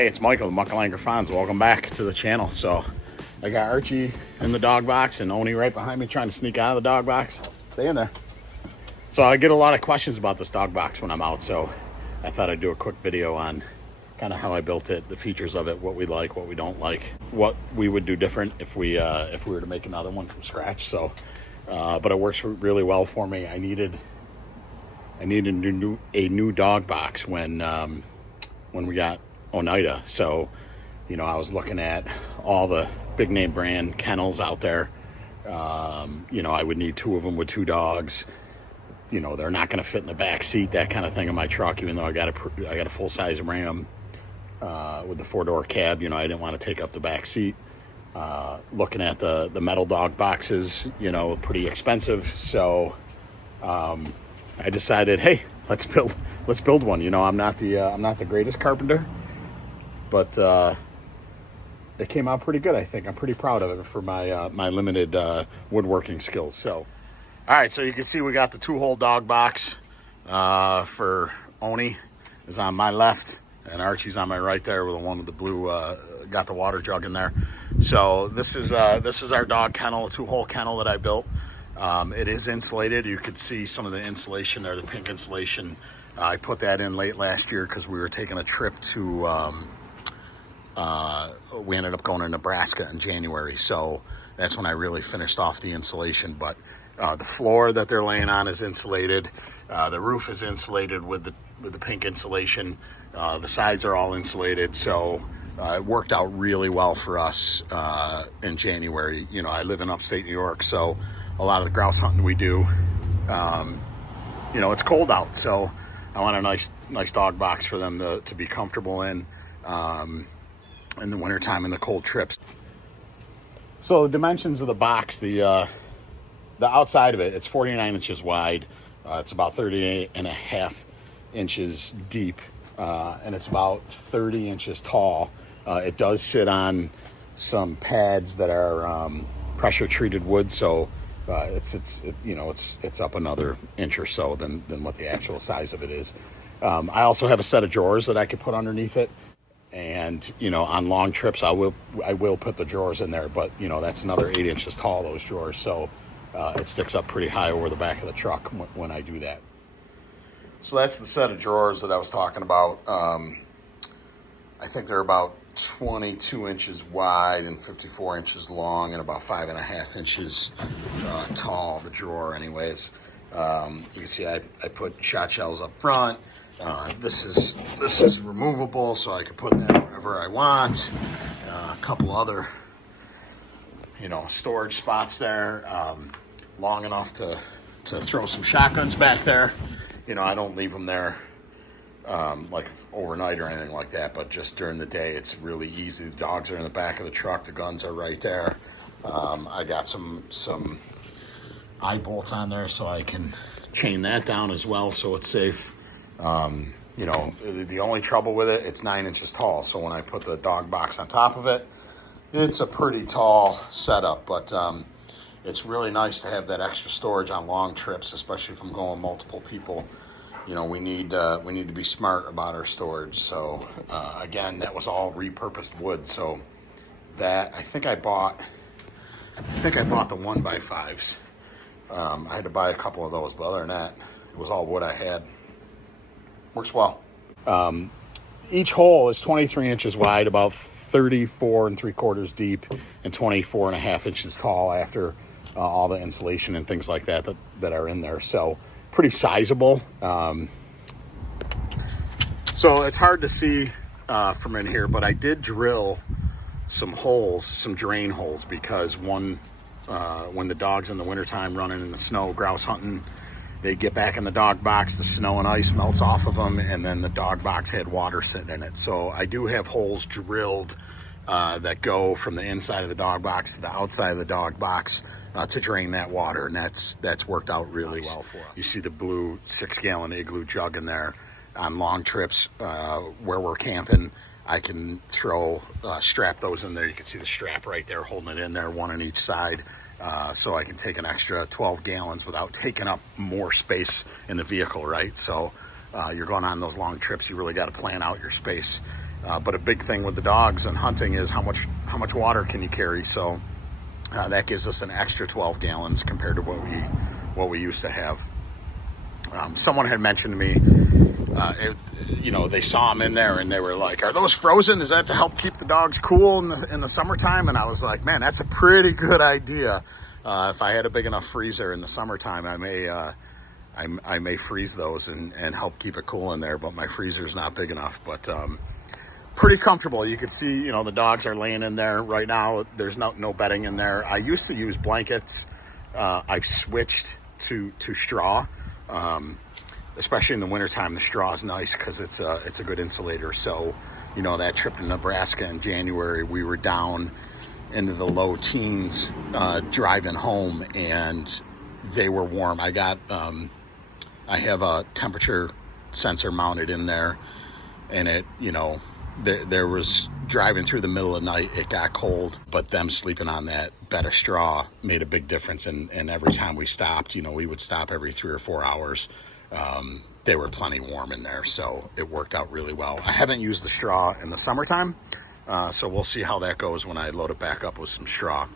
Hey, it's Michael, the MuckLand Griffons. Welcome back to the channel. So I got Archie in the dog box and Oni right behind me trying to sneak out of the dog box. Stay in there. So I get a lot of questions about this dog box when I'm out, so I thought I'd do a quick video on kind of how I built it, the features of it, what we like, what we don't like, what we would do different if we were to make another one from scratch. So but it works really well for me. I needed a new dog box when we got Oneida. So, you know, I was looking at all the big name brand kennels out there. You know, I would need two of them with two dogs. You know, they're not going to fit in the back seat, that kind of thing in my truck, even though I got a full-size Ram with the 4-door cab. You know, I didn't want to take up the back seat. Looking at the metal dog boxes, you know, pretty expensive. So I decided, hey, let's build one. You know, I'm not the greatest carpenter, but it came out pretty good, I think. I'm pretty proud of it for my my limited woodworking skills. So, all right, so you can see we got the 2-hole dog box for Oni is on my left, and Archie's on my right there with the one with the blue, got the water jug in there. So this is our dog kennel, a 2-hole kennel that I built. It is insulated. You could see some of the insulation there, the pink insulation. I put that in late last year because we were taking a trip to, we ended up going to Nebraska in January. So that's when I really finished off the insulation. But the floor that they're laying on is insulated. The roof is insulated with the pink insulation. The sides are all insulated. So it worked out really well for us in January. You know, I live in upstate New York, so a lot of the grouse hunting we do, you know, it's cold out. So I want a nice dog box for them to be comfortable in the wintertime and the cold trips. So the dimensions of the box, the outside of it, it's 49 inches wide. It's about 38 and a half inches deep, and it's about 30 inches tall. It does sit on some pads that are pressure treated wood, so it's up another inch or so than what the actual size of it is. I also have a set of drawers that I could put underneath it, and you know, on long trips I will put the drawers in there, but you know, that's another 8 inches tall, those drawers, so it sticks up pretty high over the back of the truck when I do that. So that's the set of drawers that I was talking about. I think they're about 22 inches wide and 54 inches long and about 5.5 inches tall, the drawer anyways. You can see I put shot shells up front. This is removable, so I can put that wherever I want. A couple other, you know, storage spots there, long enough to throw some shotguns back there. You know, I don't leave them there like overnight or anything like that, but just during the day it's really easy. The dogs are in the back of the truck, the guns are right there. I got some eye bolts on there so I can chain that down as well, so it's safe. You know, the only trouble with it, it's 9 inches tall, so when I put the dog box on top of it, it's a pretty tall setup, but it's really nice to have that extra storage on long trips, especially if I'm going multiple people. You know, we need to be smart about our storage. So again, that was all repurposed wood. So that I think I bought the 1x5s. I had to buy a couple of those, but other than that, it was all wood I had. Works well. Each hole is 23 inches wide, about 34 3/4 deep, and 24.5 inches tall after all the insulation and things like that are in there. So pretty sizable. So it's hard to see from in here, but I did drill some holes, some drain holes, because when the dog's in the wintertime running in the snow, grouse hunting, they get back in the dog box, the snow and ice melts off of them, and then the dog box had water sitting in it. So I do have holes drilled that go from the inside of the dog box to the outside of the dog box to drain that water, and that's worked out really well for us. You see the blue 6-gallon igloo jug in there. On long trips where we're camping, I can strap those in there. You can see the strap right there holding it in there, one on each side. So I can take an extra 12 gallons without taking up more space in the vehicle, right? So you're going on those long trips, you really got to plan out your space. But a big thing with the dogs and hunting is how much water can you carry. So that gives us an extra 12 gallons compared to what we used to have. Someone had mentioned to me, they saw them in there and they were like, "Are those frozen? Is that to help keep the dogs cool in the summertime?" And I was like, "Man, that's a pretty good idea. If I had a big enough freezer in the summertime, I may freeze those and help keep it cool in there. But my freezer's not big enough. But pretty comfortable. You can see, the dogs are laying in there right now. There's no bedding in there. I used to use blankets. I've switched to straw. Especially in the wintertime, the straw is nice because it's a good insulator. So, that trip to Nebraska in January, we were down into the low teens driving home, and they were warm. I have a temperature sensor mounted in there, and it, there was driving through the middle of the night, it got cold, but them sleeping on that bed of straw made a big difference. And every time we stopped, we would stop every 3 or 4 hours. They were plenty warm in there, so it worked out really well. I haven't used the straw in the summertime, so we'll see how that goes when I load it back up with some straw.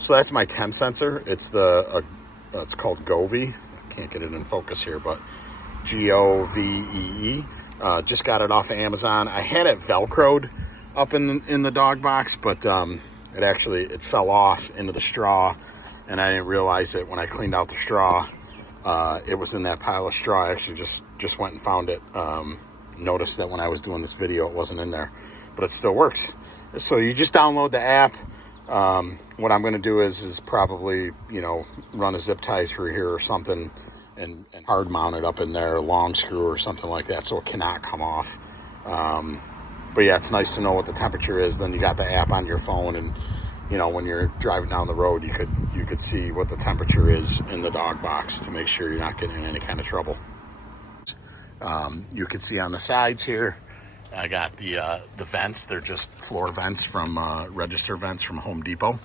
So that's my temp sensor. It's it's called Govee. I can't get it in focus here, but Govee. Just got it off of Amazon. I had it Velcroed up in the dog box, but it fell off into the straw, and I didn't realize it when I cleaned out the straw. It was in that pile of straw. I actually just went and found it. Noticed that when I was doing this video, it wasn't in there, but it still works. So you just download the app. What I'm going to do is probably, run a zip tie through here or something and hard mount it up in there, a long screw or something like that, so it cannot come off. But yeah, it's nice to know what the temperature is. Then you got the app on your phone, and when you're driving down the road, you could see what the temperature is in the dog box to make sure you're not getting in any kind of trouble. You can see on the sides here, I got the vents. They're just floor vents from register vents from Home Depot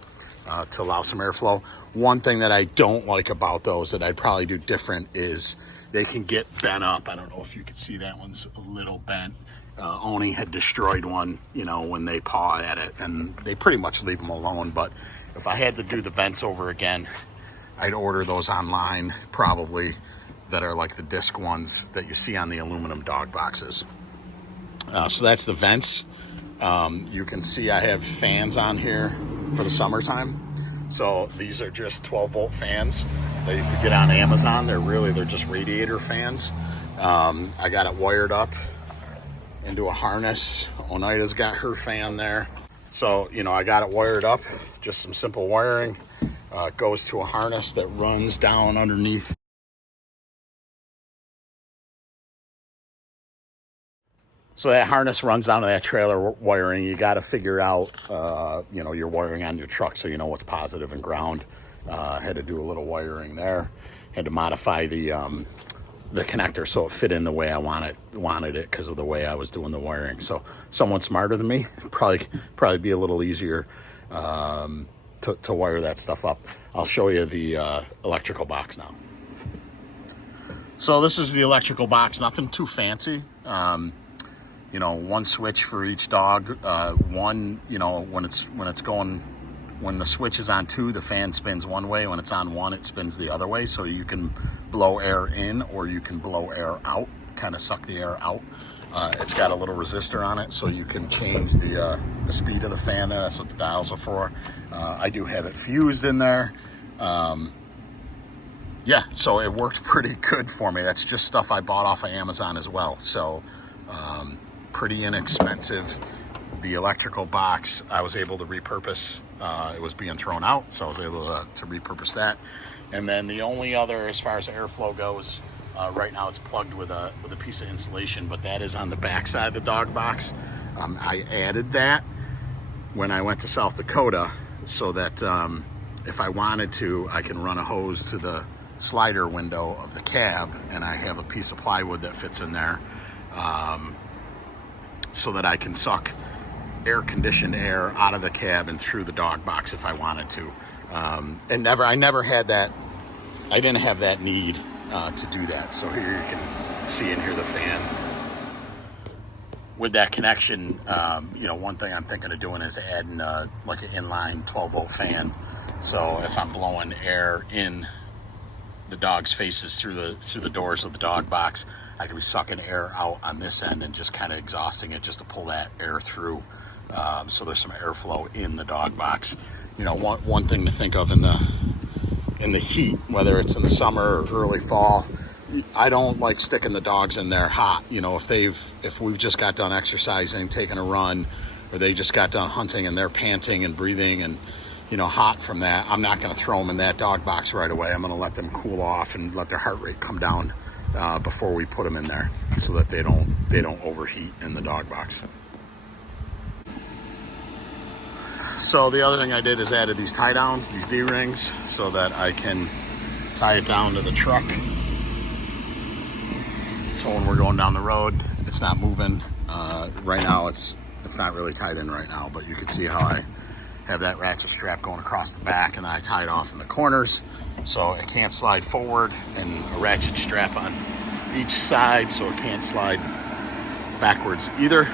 to allow some airflow. One thing that I don't like about those that I'd probably do different is they can get bent up. I don't know if you can see that one's a little bent. Oni had destroyed one, when they paw at it, and they pretty much leave them alone. But if I had to do the vents over again, I'd order those online, probably, that are like the disc ones that you see on the aluminum dog boxes. So that's the vents. You can see I have fans on here for the summertime. So these are just 12-volt fans that you can get on Amazon. They're just radiator fans. I got it wired up into a harness. Oneida's got her fan there. So, I got it wired up, just some simple wiring. It goes to a harness that runs down underneath. So that harness runs down to that trailer wiring. You got to figure out, your wiring on your truck so you know what's positive and ground. Had to do a little wiring there. Had to modify the connector so it fit in the way I wanted it because of the way I was doing the wiring. So someone smarter than me, probably be a little easier to wire that stuff up. I'll show you the electrical box now. So this is the electrical box. Nothing too fancy. One switch for each dog. One, when the switch is on 2, the fan spins one way. When it's on 1, it spins the other way. So you can blow air in or you can blow air out, kind of suck the air out. It's got a little resistor on it, so you can change the speed of the fan there. That's what the dials are for. I do have it fused in there. Yeah, so it worked pretty good for me. That's just stuff I bought off of Amazon as well. So pretty inexpensive. The electrical box I was able to repurpose. It was being thrown out, so I was able to repurpose that. And then the only other, as far as airflow goes, right now it's plugged with a piece of insulation, but that is on the back side of the dog box. I added that when I went to South Dakota so that if I wanted to, I can run a hose to the slider window of the cab, and I have a piece of plywood that fits in there so that I can suck air-conditioned air out of the cab and through the dog box if I wanted to. I never had that. I didn't have that need to do that. So here you can see and hear the fan. with that connection, you know, one thing I'm thinking of doing is adding like an inline 12-volt fan. So if I'm blowing air in the dog's faces through the doors of the dog box, I could be sucking air out on this end and just kind of exhausting it just to pull that air through. So there's some airflow in the dog box. You know, one thing to think of in the heat, whether it's in the summer or early fall, I don't like sticking the dogs in there hot. You know, if we've just got done exercising, taking a run, or they just got done hunting and they're panting and breathing and, you know, hot from that, I'm not going to throw them in that dog box right away. I'm going to let them cool off and let their heart rate come down before we put them in there, so that they don't overheat in the dog box. So the other thing I did is added these tie downs, these D-rings, so that I can tie it down to the truck. So when we're going down the road, it's not moving. Right now, it's not really tied in right now, but you can see how I have that ratchet strap going across the back, and then I tie it off in the corners, so it can't slide forward, and a ratchet strap on each side, so it can't slide backwards either.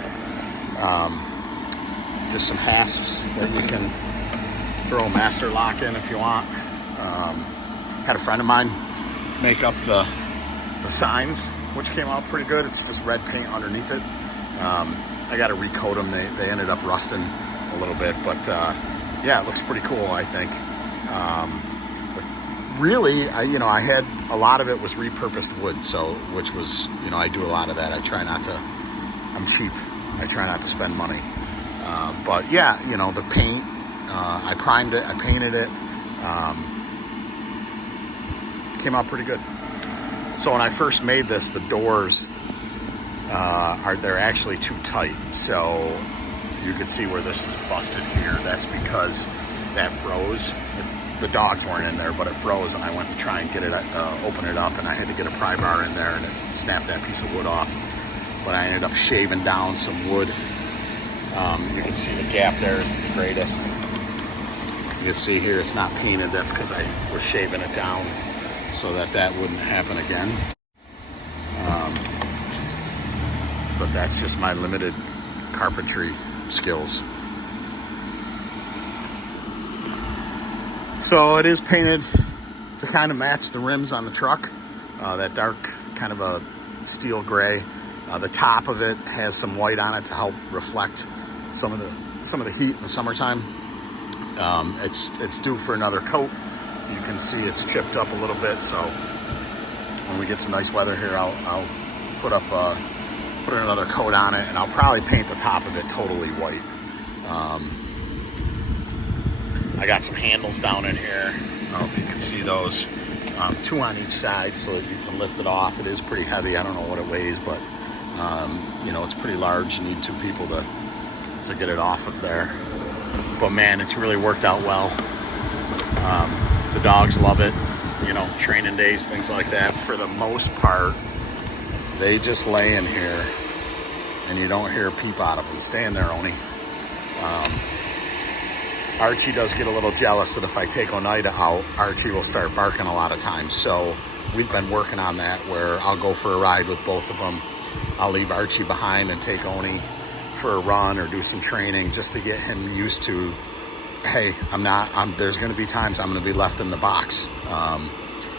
Just some hasps that you can throw a master lock in if you want. Had a friend of mine make up the signs, which came out pretty good. It's just red paint underneath it. I got to recoat them. They ended up rusting a little bit, but yeah, it looks pretty cool, I think. Really, I had a lot of it was repurposed wood, so which was, I do a lot of that. I'm cheap. I try not to spend money. But yeah, the paint, I primed it, I painted it, came out pretty good. So when I first made this, the doors they're actually too tight. So you can see where this is busted here. That's because that froze. The dogs weren't in there, but it froze, and I went to try and get it, open it up, and I had to get a pry bar in there, and it snapped that piece of wood off. But I ended up shaving down some wood. You can see the gap there isn't the greatest. You can see here it's not painted. That's because I was shaving it down so that wouldn't happen again. But that's just my limited carpentry skills. So it is painted to kind of match the rims on the truck. That dark kind of a steel gray. The top of it has some white on it to help reflect some of the heat in the summertime. It's due for another coat. You can see it's chipped up a little bit, so when we get some nice weather here, I'll put another coat on it, and I'll probably paint the top of it totally white. I got some handles down in here. I don't know if you can see those. 2 on each side so that you can lift it off. It is pretty heavy. I don't know what it weighs, but it's pretty large. You need 2 people to get it off of there. But man, it's really worked out well. The dogs love it. Training days, things like that. For the most part, they just lay in here, and you don't hear a peep out of them. Stay in there, Oni. Archie does get a little jealous that if I take Oneida out, Archie will start barking a lot of times. So we've been working on that, where I'll go for a ride with both of them. I'll leave Archie behind and take Oni for a run or do some training, just to get him used to, hey, there's going to be times I'm going to be left in the box.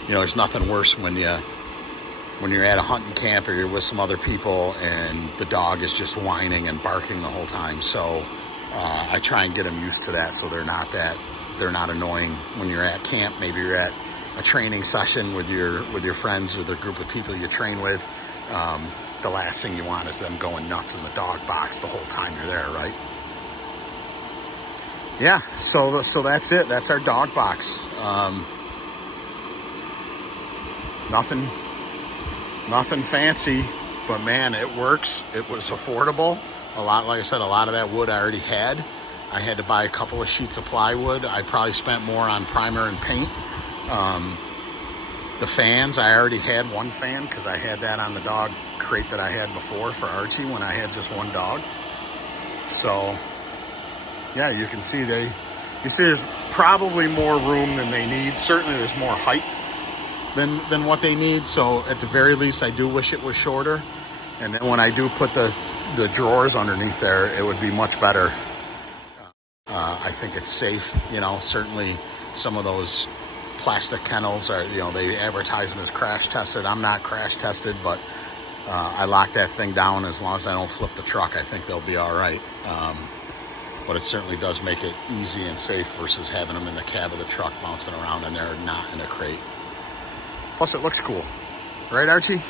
There's nothing worse when you're at a hunting camp or you're with some other people and the dog is just whining and barking the whole time. So I try and get them used to that, so they're not annoying when you're at camp. Maybe you're at a training session with your friends, with a group of people you train with. The last thing you want is them going nuts in the dog box the whole time you're there, right? Yeah, so that's it. That's our dog box. Nothing fancy, but man, it works. It was affordable. Like I said, a lot of that wood I already had. I had to buy a couple of sheets of plywood. I probably spent more on primer and paint. The fans, I already had one fan because I had that on the dog crate that I had before for Archie when I had just one dog. So yeah, you can see there's probably more room than they need. Certainly there's more height than what they need. So at the very least, I do wish it was shorter. And then when I do put the the drawers underneath there, it would be much better. I think it's safe, you know. Certainly some of those plastic kennels are, you know, they advertise them as crash tested. I'm not crash tested, but I lock that thing down. As long as I don't flip the truck, I think they'll be all right. But it certainly does make it easy and safe versus having them in the cab of the truck bouncing around and they're not in a crate. Plus it looks cool. Right, Archie?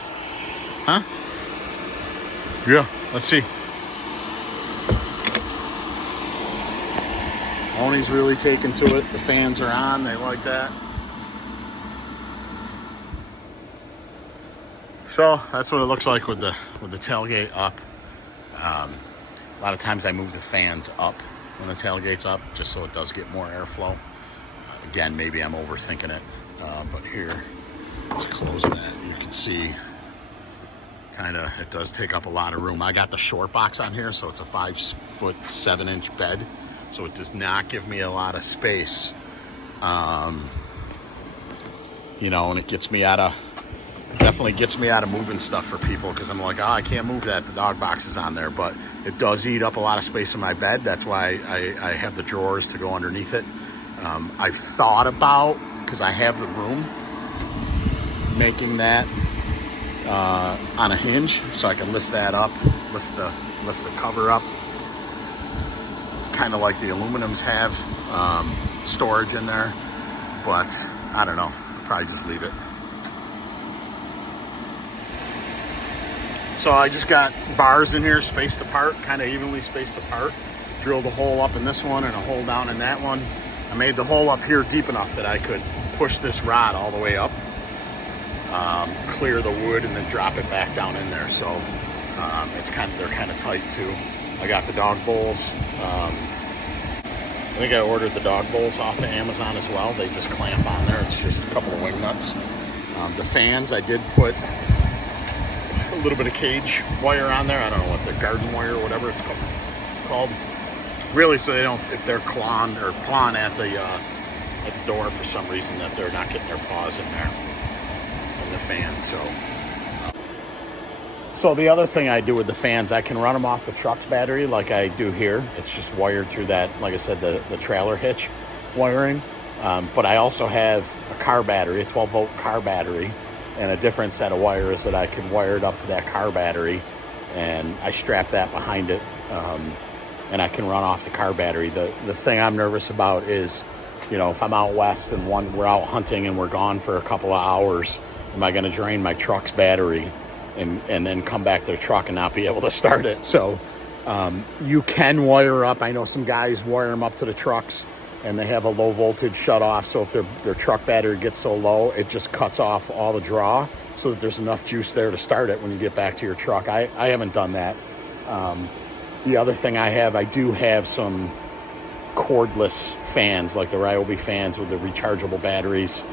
Huh? Yeah, let's see. Tony's really taken to it. The fans are on, they like that. So that's what it looks like with the tailgate up. A lot of times I move the fans up when the tailgate's up, just so it does get more airflow. Again, maybe I'm overthinking it, but here, let's close that. You can see, it does take up a lot of room. I got the short box on here, so it's a 5'7" bed, so it does not give me a lot of space. You know, and it definitely gets me out of moving stuff for people, because I'm like, oh, I can't move that. The dog box is on there, but it does eat up a lot of space in my bed. That's why I have the drawers to go underneath it. I've thought about, because I have the room, making that on a hinge, so I can lift that up, lift the cover up, kind of like the aluminums have storage in there. But I don't know, I'll probably just leave it. So I just got bars in here spaced apart, kind of evenly spaced apart. Drilled a hole up in this one and a hole down in that one. I made the hole up here deep enough that I could push this rod all the way up, clear the wood, and then drop it back down in there. So they're kind of tight too. I got the dog bowls. I think I ordered the dog bowls off of Amazon as well. They just clamp on there. It's just a couple of wing nuts. The fans, I did put a little bit of cage wire on there. I don't know what the garden wire or whatever it's called. Really, so they don't, if they're clawing at the door for some reason, that they're not getting their paws in there in the fan. So the other thing I do with the fans, I can run them off the truck's battery like I do here. It's just wired through that, like I said, the trailer hitch wiring. But I also have a car battery, a 12-volt car battery, and a different set of wires that I can wire it up to that car battery, and I strap that behind it, and I can run off the car battery. The thing I'm nervous about is, you know, if I'm out west and we're out hunting and we're gone for a couple of hours, am I going to drain my truck's battery and then come back to the truck and not be able to start it? So you can wire up. I know some guys wire them up to the trucks, and they have a low voltage shut off, so if their truck battery gets so low, it just cuts off all the draw so that there's enough juice there to start it when you get back to your truck. I haven't done that. The other thing I do have some cordless fans, like the Ryobi fans with the rechargeable batteries,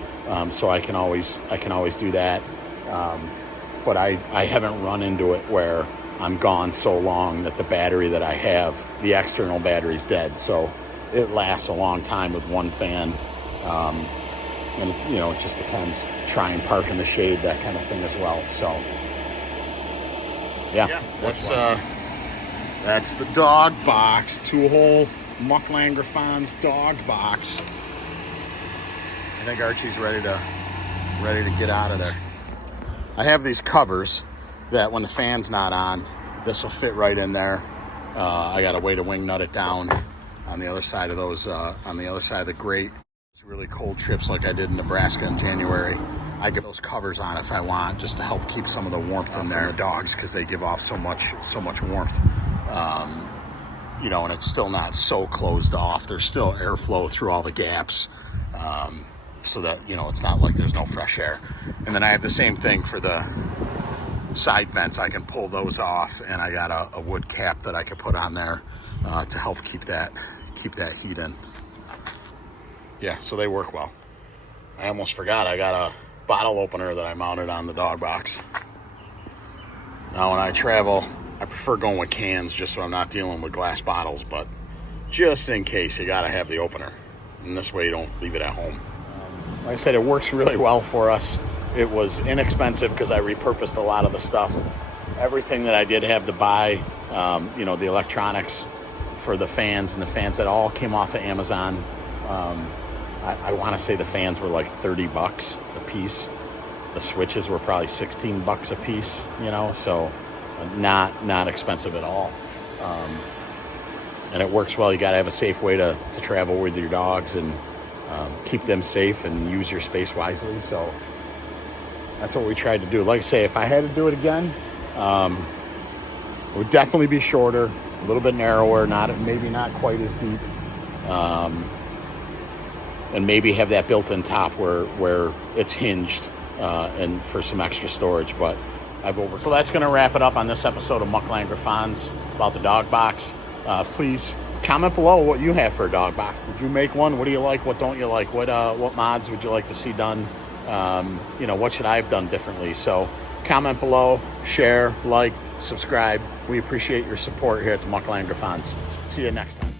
so I can always do that. But I haven't run into it where I'm gone so long that the battery that I have, the external battery, is dead. So it lasts a long time with one fan. And, you know, it just depends. Try and park in the shade, that kind of thing as well. So, yeah. That's the dog box. 2-hole MuckLand Griffons dog box. I think Archie's ready to get out of there. I have these covers that when the fan's not on, this will fit right in there. I got a way to wing nut it down on the other side of those, on the other side of the grate. It's really cold trips like I did in Nebraska in January. I get those covers on if I want, just to help keep some of the warmth in there. The dogs, because they give off so much warmth. You know, and it's still not so closed off. There's still airflow through all the gaps, so that, you know, it's not like there's no fresh air. And then I have the same thing for the side vents. I can pull those off, and I got a wood cap that I could put on there to help keep that heat in. Yeah, so they work well. I almost forgot, I got a bottle opener that I mounted on the dog box. Now when I travel, I prefer going with cans just so I'm not dealing with glass bottles, but just in case, you gotta have the opener. And this way you don't leave it at home. Like I said, it works really well for us. It was inexpensive because I repurposed a lot of the stuff. Everything that I did have to buy The electronics for the fans and the fans that all came off of Amazon. I want to say the fans were like $30 a piece. The switches were probably $16 a piece, so not expensive at all. And it works well. You got to have a safe way to travel with your dogs and keep them safe and use your space wisely. So that's what we tried to do. Like I say, if I had to do it again, it would definitely be shorter, a little bit narrower, maybe not quite as deep, and maybe have that built-in top where it's hinged and for some extra storage. But so that's going to wrap it up on this episode of MuckLand Griffons about the dog box. Please comment below what you have for a dog box. Did you make one? What do you like? What don't you like? What mods would you like to see done? What should I have done differently? So comment below, share, like, subscribe. We appreciate your support here at the MuckLand Griffons. See you next time.